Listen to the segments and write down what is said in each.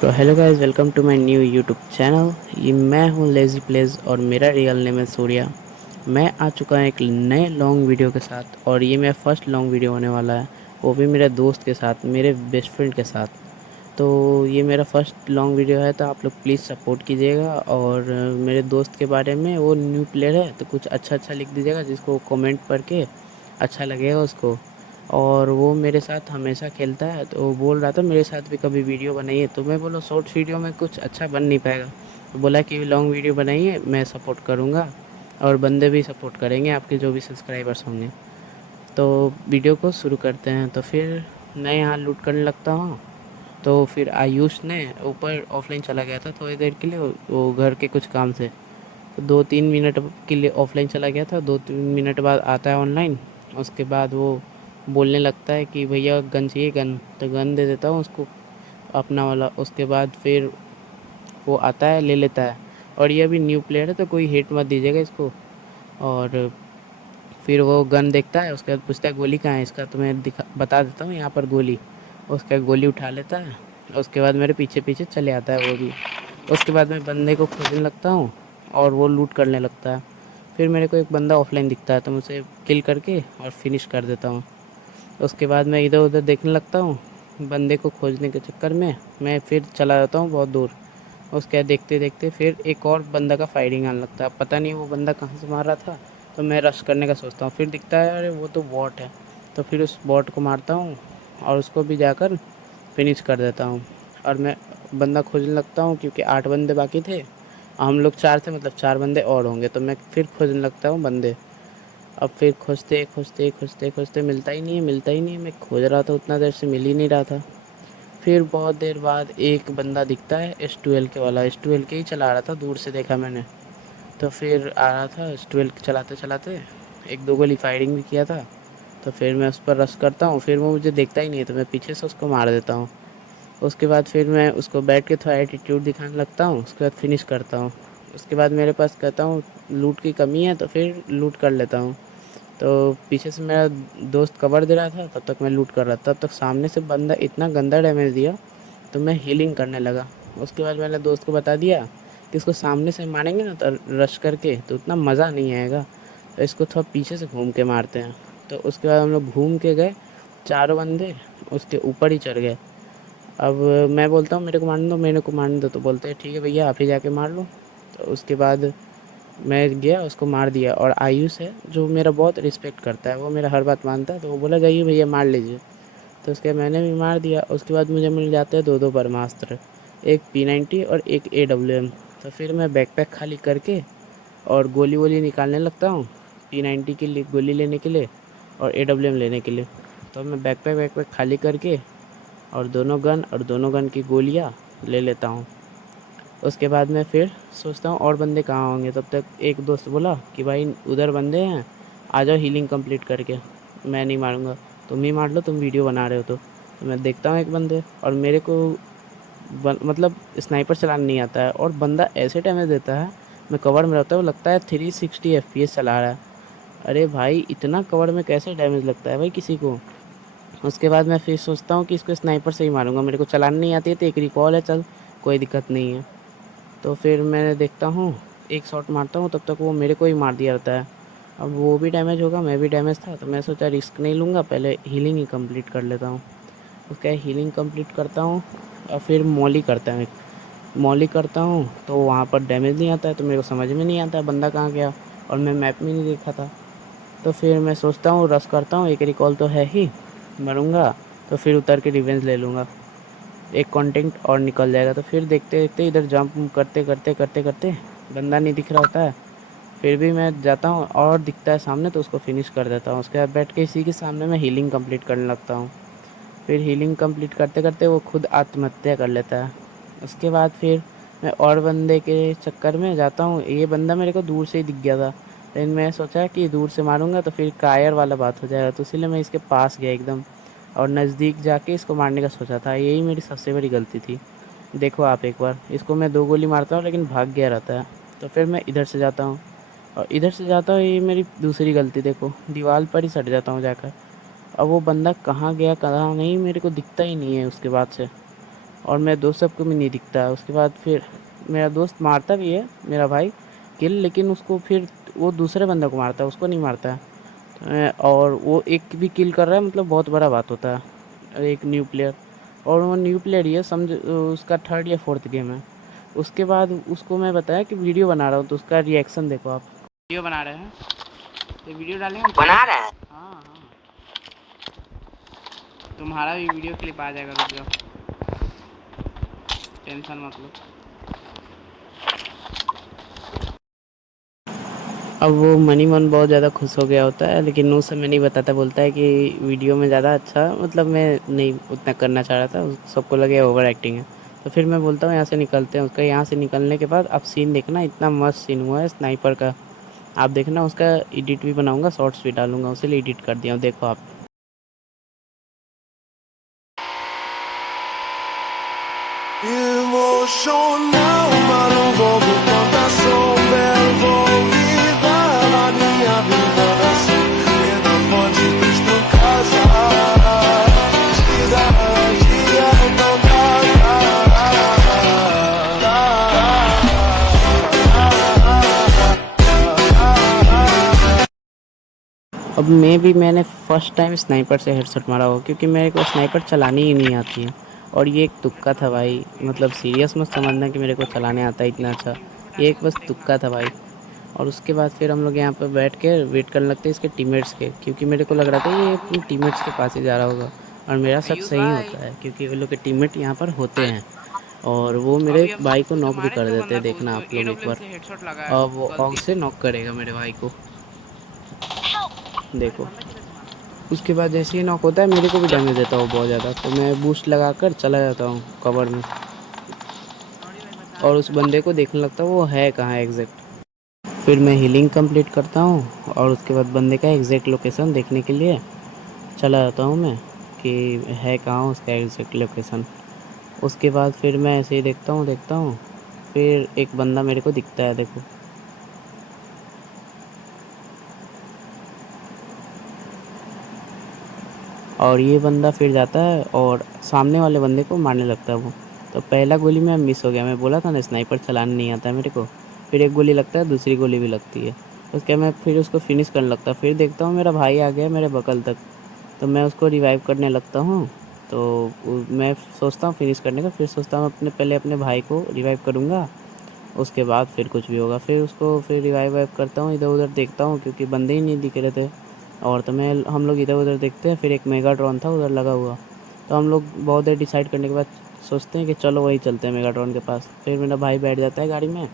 तो hello guys, welcome to my new YouTube channel. ये मैं हूँ लेज़ी प्लेज और मेरा रियल नेम है सूर्या। मैं आ चुका हूँ एक नए लॉन्ग वीडियो के साथ और ये मेरा फर्स्ट लॉन्ग वीडियो होने वाला है, वो भी मेरे दोस्त के साथ, मेरे बेस्ट फ्रेंड के साथ। तो ये मेरा फर्स्ट लॉन्ग वीडियो है, तो आप लोग प्लीज़ सपोर्ट कीजिएगा। और मेरे दोस्त के बारे में, वो न्यू प्लेयर है तो कुछ अच्छा अच्छा लिख दीजिएगा जिसको कमेंट पढ़ के अच्छा लगेगा उसको। और वो मेरे साथ हमेशा खेलता है, तो वो बोल रहा था मेरे साथ भी कभी वीडियो बनाइए, तो मैं बोला शॉर्ट्स वीडियो में कुछ अच्छा बन नहीं पाएगा, तो बोला कि लॉन्ग वीडियो बनाइए, मैं सपोर्ट करूँगा और बंदे भी सपोर्ट करेंगे, आपके जो भी सब्सक्राइबर्स होंगे। तो वीडियो को शुरू करते हैं। तो फिर मैं यहाँ लूट करने लगता हूँ। तो फिर आयुष ने ऊपर ऑफलाइन चला गया था थोड़ी देर के लिए, वो घर के कुछ काम से। तो 2-3 मिनट के लिए ऑफलाइन चला गया था, 2-3 मिनट बाद आता है ऑनलाइन। उसके बाद वो बोलने लगता है कि भैया गन चाहिए, गन। तो गन दे देता हूँ उसको, अपना वाला। उसके बाद फिर वो आता है, ले लेता है। और ये अभी न्यू प्लेयर है तो कोई हेट मत दीजिएगा इसको। और फिर वो गन देखता है, उसके बाद पूछता है गोली कहाँ है इसका, तो मैं बता देता हूँ यहाँ पर गोली। उसका गोली उठा लेता है। उसके बाद मेरे पीछे पीछे चले आता है वो भी। उसके बाद मैं बंदे को खोजने लगता हूँ और वो लूट करने लगता है। फिर मेरे को एक बंदा ऑफलाइन दिखता है, तो मैं उसे किल करके और फिनिश कर देता हूँ। उसके बाद मैं इधर उधर देखने लगता हूँ, बंदे को खोजने के चक्कर में मैं फिर चला जाता हूँ बहुत दूर। उसके बाद देखते देखते फिर एक और बंदा का फायरिंग आने लगता है, पता नहीं वो बंदा कहाँ से मार रहा था। तो मैं रश करने का सोचता हूँ, फिर दिखता है अरे वो तो बॉट है। तो फिर उस बॉट को मारता हूँ और उसको भी जाकर फिनिश कर देता हूँ। और मैं बंदा खोजने लगता हूँ क्योंकि 8 बंदे बाकी थे, हम लोग 4 थे, मतलब 4 बंदे और होंगे। तो मैं फिर खोजने लगता हूँ बंदे। अब फिर खोजते खोजते खोजते खोजते मिलता ही नहीं है, मिलता ही नहीं है। मैं खोज रहा था उतना देर से, मिल ही नहीं रहा था। फिर बहुत देर बाद एक बंदा दिखता है, S12 के वाला, S12 के ही चला रहा था, दूर से देखा मैंने। तो फिर आ रहा था S12 चलाते चलाते, एक दो गोली फायरिंग भी किया था। तो फिर मैं उस पर रश करता हूँ, फिर वो मुझे देखता ही नहीं है, तो मैं पीछे से उसको मार देता हूँ। उसके बाद फिर मैं उसको बैठ के थोड़ा एटीट्यूड दिखाने लगता हूँ, उसके बाद फिनिश करता हूँ। उसके बाद मेरे पास कहता हूँ लूट की कमी है, तो फिर लूट कर लेता हूँ। तो पीछे से मेरा दोस्त कवर दे रहा था, तब तक मैं लूट कर रहा था, तब तक सामने से बंदा इतना गंदा डैमेज दिया, तो मैं हीलिंग करने लगा। उसके बाद मैंने दोस्त को बता दिया कि इसको सामने से मारेंगे ना तो रश करके तो उतना मज़ा नहीं आएगा, तो इसको थोड़ा पीछे से घूम के मारते हैं। तो उसके बाद हम लोग घूम के गए, चारों बंदे उसके ऊपर ही चढ़ गए। अब मैं बोलता हूँ मेरे को मारने दो, मेरे को मारने दो, तो बोलते हैं ठीक है भैया आप ही जाके मार लो। तो उसके बाद मैं गया, उसको मार दिया। और आयुष है जो मेरा बहुत रिस्पेक्ट करता है, वो मेरा हर बात मानता है, तो वो बोला जाइए भैया मार लीजिए। तो उसके मैंने भी मार दिया। उसके बाद मुझे मिल जाते हैं दो दो ब्रह्मास्त्र, एक P90 और एक AWM। तो फिर मैं बैकपैक खाली करके और गोली वोली निकालने लगता हूँ, P90 के लिए गोली लेने के लिए और AWM लेने के लिए। तो मैं बैकपैक वैकपैक खाली करके और दोनों गन की गोलियाँ ले लेता हूँ। उसके बाद मैं फिर सोचता हूँ और बंदे कहाँ होंगे। तब तक एक दोस्त बोला कि भाई उधर बंदे हैं, आ जाओ हीलिंग कंप्लीट करके। मैं नहीं मारूंगा, तुम ही मार लो, तुम वीडियो बना रहे हो तो मैं देखता हूँ एक बंदे, और मेरे को मतलब स्नाइपर चलाना नहीं आता है, और बंदा ऐसे डैमेज देता है, मैं कवर में रहता हूँ, लगता है 360 FPS चला रहा है। अरे भाई इतना कवर में कैसे डैमेज लगता है भाई किसी को। उसके बाद मैं फिर सोचता हूँ कि इसको स्नाइपर से ही मारूंगा, मेरे को चलाना नहीं आती है, तो एक रिकॉल है, चल कोई दिक्कत नहीं है। तो फिर मैं देखता हूँ, एक शॉट मारता हूँ, तब तक वो मेरे को ही मार दिया रहता है। अब वो भी डैमेज होगा, मैं भी डैमेज था, तो मैं सोचा रिस्क नहीं लूँगा, पहले हीलिंग ही कंप्लीट कर लेता हूँ। उसका हीलिंग कंप्लीट करता हूँ और फिर मॉली करता हूँ। मॉली करता हूँ तो वहाँ पर डैमेज नहीं आता है, तो मेरे को समझ में नहीं आता है बंदा कहाँ गया, और मैं मैप में नहीं देखा था। तो फिर मैं सोचता हूँ रश करता हूँ, एक रिकॉल तो है ही, मरूँगा तो फिर उतर के रिवेंज ले लूँगा, एक कंटेंट और निकल जाएगा। तो फिर देखते देखते इधर जंप करते करते करते करते बंदा नहीं दिख रहा होता है, फिर भी मैं जाता हूँ और दिखता है सामने, तो उसको फिनिश कर देता हूँ। उसके बाद बैठ के इसी के सामने मैं हीलिंग कंप्लीट करने लगता हूँ। फिर हीलिंग कंप्लीट करते करते वो खुद आत्महत्या कर लेता है। उसके बाद फिर मैं और बंदे के चक्कर में जाता हूँ, ये बंदा मेरे को दूर से ही दिख गया था, लेकिन मैं सोचा कि दूर से मारूंगा तो फिर कायर वाला बात हो जाएगा, तो इसलिए मैं इसके पास गया एकदम, और नज़दीक जाके इसको मारने का सोचा था। यही मेरी सबसे बड़ी गलती थी। देखो आप एक बार, इसको मैं 2 गोली मारता हूँ लेकिन भाग गया रहता है। तो फिर मैं इधर से जाता हूँ और इधर से जाता हूँ, ये मेरी दूसरी गलती। देखो दीवार पर ही सट जाता हूँ जाकर। अब वो बंदा कहाँ गया कहाँ नहीं मेरे को दिखता ही नहीं है उसके बाद से। और मेरे दोस्त सबको भी नहीं दिखता है। उसके बाद फिर मेरा दोस्त मारता भी है मेरा भाई किल, लेकिन उसको फिर वो दूसरे बंदे को मारता है, उसको नहीं मारता है। और वो एक भी किल कर रहा है मतलब बहुत बड़ा बात होता है, एक न्यू प्लेयर। और वो न्यू प्लेयर ही है, समझ उसका थर्ड या फोर्थ गेम है। उसके बाद उसको मैं बताया कि वीडियो बना रहा हूँ, तो उसका रिएक्शन देखो आप। वीडियो बना रहे हैं तो वीडियो डालेंगे, बना रहे हैं। हाँ हाँ, तुम्हारा भी वीडियो क्लिप आ जाएगा, रुक जाओ, टेंशन मत लो। अब वो मनी मन बहुत ज़्यादा खुश हो गया होता है, लेकिन उस समय नहीं बताता, बोलता है कि वीडियो में ज़्यादा अच्छा मतलब मैं नहीं उतना करना चाह रहा था, सबको लगे ओवर एक्टिंग है। तो फिर मैं बोलता हूँ यहाँ से निकलते हैं। उसका यहाँ से निकलने के बाद अब सीन देखना, इतना मस्त सीन हुआ है स्नाइपर का, आप देखना। उसका एडिट भी बनाऊंगा, शॉर्ट्स भी डालूंगा, उसे एडिट कर दिया हूँ, देखो आप। Emocional, mas não vou contar sombra, eu vou viver a minha vida assim, e na fonte dos tu casa, dia não अब मैंने फ़र्स्ट टाइम स्नाइपर से हेडशॉट मारा हो, क्योंकि मेरे को स्नाइपर चलानी ही नहीं आती है। और ये एक तुक्का था भाई, मतलब सीरियस मत समझना कि मेरे को चलाने आता है इतना अच्छा, ये एक बस तुक्का था भाई। और उसके बाद फिर हम लोग यहाँ पर बैठ के वेट करने लगते हैं इसके टीममेट्स के, क्योंकि मेरे को लग रहा था ये अपने टीममेट्स के पास ही जा रहा होगा। और मेरा शक सही होता है, क्योंकि वो लोग के टीममेट यहाँ पर होते हैं और वो मेरे भाई को नॉक भी कर देते हैं, देखना आप लोग एक बार। और वो ऑग से नॉक करेगा मेरे भाई को, देखो। उसके बाद जैसे ही नॉक होता है मेरे को भी डैमेज देता हो बहुत ज़्यादा, तो मैं बूस्ट लगा कर चला जाता हूँ कवर में, और उस बंदे को देखने लगता हूँ वो है कहाँ एग्जैक्ट। फिर मैं हीलिंग कंप्लीट करता हूँ और उसके बाद बंदे का एग्जैक्ट लोकेशन देखने के लिए चला जाता हूँ मैं, कि है कहाँ उसका एग्जैक्ट लोकेशन। उसके बाद फिर मैं ऐसे ही देखता हूँ, फिर एक बंदा मेरे को दिखता है, देखो। और ये बंदा फिर जाता है और सामने वाले बंदे को मारने लगता है वो। तो पहला गोली में मिस हो गया, मैं बोला था ना स्नाइपर चलाने नहीं आता है मेरे को। फिर एक गोली लगता है, दूसरी गोली भी लगती है। उसके मैं फिर उसको फिनिश करने लगता, फिर देखता हूँ मेरा भाई आ गया मेरे बगल तक, तो मैं उसको रिवाइव करने लगता हूँ। तो मैं सोचता हूँ फिनिश करने का, फिर सोचता हूँ पहले अपने भाई को रिवाइव करूँगा, उसके बाद फिर कुछ भी होगा। फिर उसको फिर रिवाइव वाइव करता हूँ, इधर उधर देखता हूँ क्योंकि बंदे ही नहीं दिख रहे थे। और तो मैं हम लोग इधर उधर देखते हैं, फिर एक मेगाट्रॉन था उधर लगा हुआ, तो हम लोग बहुत देर डिसाइड करने के बाद सोचते हैं कि चलो वहीं चलते हैं मेगाट्रॉन के पास। फिर मेरा भाई बैठ जाता है गाड़ी में,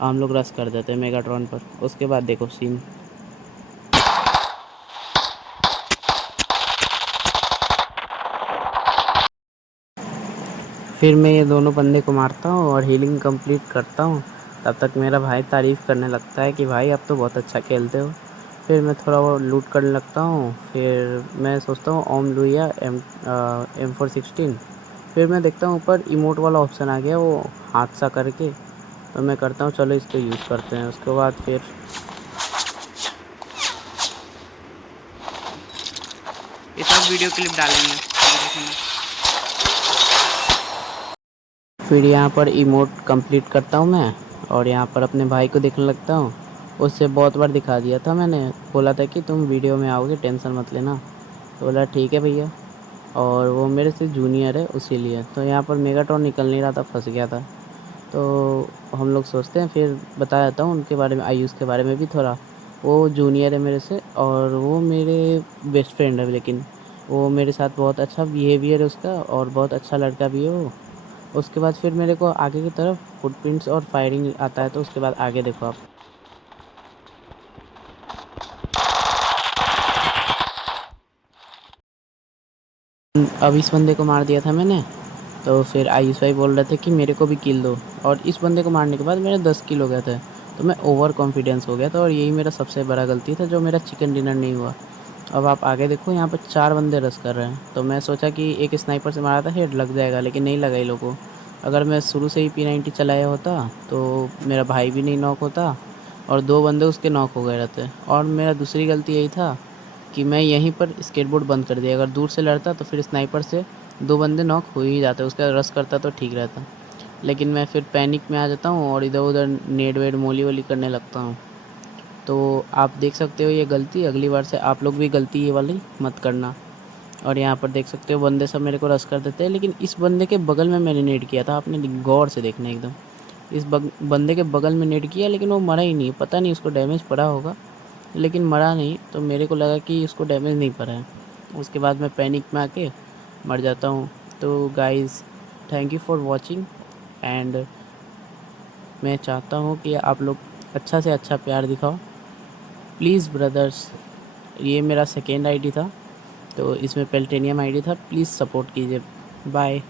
हम लोग रश कर देते हैं मेगाट्रॉन पर। उसके बाद देखो सीन, फिर मैं ये दोनों बंदे को मारता हूँ और हीलिंग कंप्लीट करता हूँ। तब तक मेरा भाई तारीफ़ करने लगता है कि भाई अब तो बहुत अच्छा खेलते हो। फिर मैं थोड़ा वो लूट करने लगता हूँ, फिर मैं सोचता हूँ ओम लुइया M416। फिर मैं देखता हूँ ऊपर इमोट वाला ऑप्शन आ गया, वो हाथ सा करके, तो मैं करता हूँ चलो इसको यूज़ करते हैं। उसके बाद फिर ये सब वीडियो क्लिप डालेंगे, फिर यहाँ पर इमोट कंप्लीट करता हूँ मैं, और यहाँ पर अपने भाई को देखने लगता हूँ। उससे बहुत बार दिखा दिया था मैंने, बोला था कि तुम वीडियो में आओगे टेंशन मत लेना, तो बोला ठीक है भैया। और वो मेरे से जूनियर है उसीलिए। तो यहाँ पर मेगाट्रॉन निकल नहीं रहा था, फंस गया था। तो हम लोग सोचते हैं, फिर बता देता हूँ उनके बारे में, आयुष के बारे में भी थोड़ा। वो जूनियर है मेरे से और वो मेरे बेस्ट फ्रेंड है, लेकिन वो मेरे साथ बहुत अच्छा बिहेवियर है उसका और बहुत अच्छा लड़का भी है वो। उसके बाद फिर मेरे को आगे की तरफ फुटप्रिंट्स और फायरिंग आता है, तो उसके बाद आगे देखो आप। अब इस बंदे को मार दिया था मैंने, तो फिर आयुष भाई बोल रहे थे कि मेरे को भी किल दो, और इस बंदे को मारने के बाद मेरे 10 किल हो गए थे। तो मैं ओवर कॉन्फिडेंस हो गया था और यही मेरा सबसे बड़ा गलती था जो मेरा चिकन डिनर नहीं हुआ। अब आप आगे देखो, यहाँ पर 4 बंदे रश कर रहे हैं, तो मैं सोचा कि एक स्नाइपर से मारा था हेड लग जाएगा, लेकिन नहीं लगा इन लोगों को। अगर मैं शुरू से ही P90 चलाया होता तो मेरा भाई भी नहीं नॉक होता और 2 बंदे उसके नॉक हो गए रहते। और मेरा दूसरी गलती यही था कि मैं यहीं पर स्केटबोर्ड बंद कर दिया, अगर दूर से लड़ता तो फिर स्नाइपर से 2 बंदे नॉक हो ही जाते, उसका रश करता तो ठीक रहता, लेकिन मैं फिर पैनिक में आ जाता हूँ और इधर उधर नेड वेड मोली वोली करने लगता हूँ। तो आप देख सकते हो ये गलती, अगली बार से आप लोग भी गलती ये वाली मत करना। और यहाँ पर देख सकते हो बंदे सब मेरे को रश कर देते हैं, लेकिन इस बंदे के बगल में मैंने नेड किया था, आपने गौर से देखना एकदम। इस बंदे के बगल में नेड किया, लेकिन वो मरा ही नहीं, पता नहीं उसको डैमेज पड़ा होगा, लेकिन मरा नहीं, तो मेरे को लगा कि उसको डैमेज नहीं पड़ा है। उसके बाद मैं पैनिक में आके मर जाता हूँ। तो guys, thank you for watching, and मैं चाहता हूँ कि आप लोग अच्छा से अच्छा प्यार दिखाओ प्लीज़ ब्रदर्स। ये मेरा सेकेंड आईडी था, तो इसमें पेल्टेनियम आईडी था, प्लीज़ सपोर्ट कीजिए। बाय।